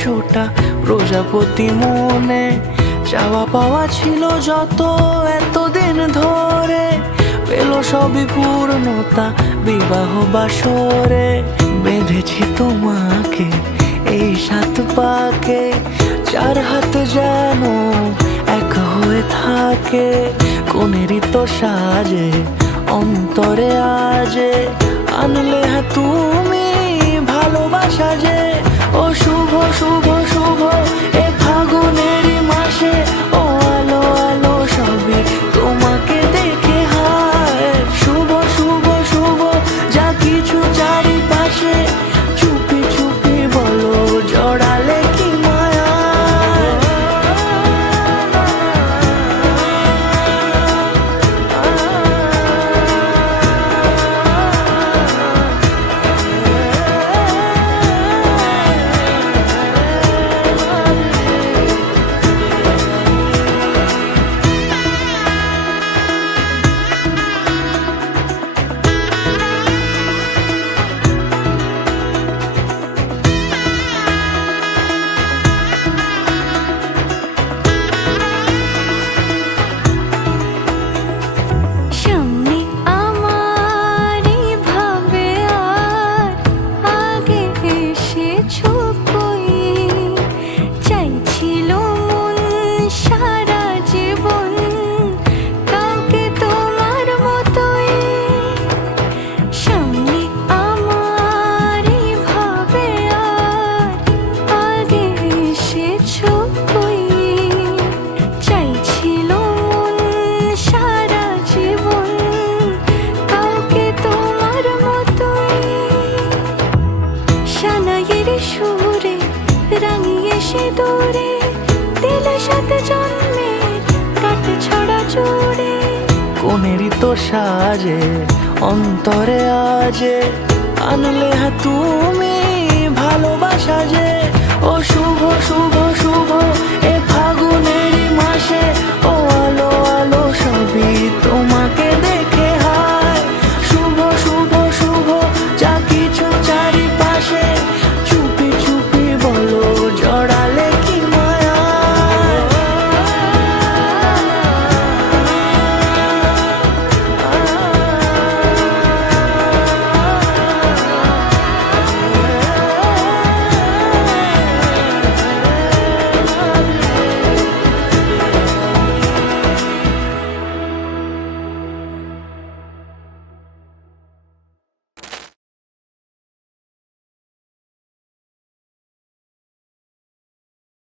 100টা প্রজাপতি মনে, চাওয়া পাওয়া ছিল যত এতদিন ধরে, পেল সবই পূর্ণতা বিবাহ বাসরে। বেঁধেছি তোমাকে এই 7 পাকে, 4 হাত যেন এক হয়ে থাকে। কোনেরই তো সাজে অন্তরে আজে, আনলে হ্যাঁ তুমি ভালোবাসা যে। ও শুভ শুভ শুভ এ ফাগুনেরই মাসে, ও আলো আলো সবই তোমাকে দেখে হায়। শুভ শুভ শুভ যা কিছু চারিপাশে, চুপি চুপি বলো জড়ালে কি মায়া। সুরে রাঙিয়ে সে দূরে দিলে 7 জন্মের কাট ছড়া জুড়ে। কোনেরই তো সাজে অন্তরে আজে, আনলে হ্যাঁ তুমি ভালোবাসা যে। ও শুভ শুভ শুভ এ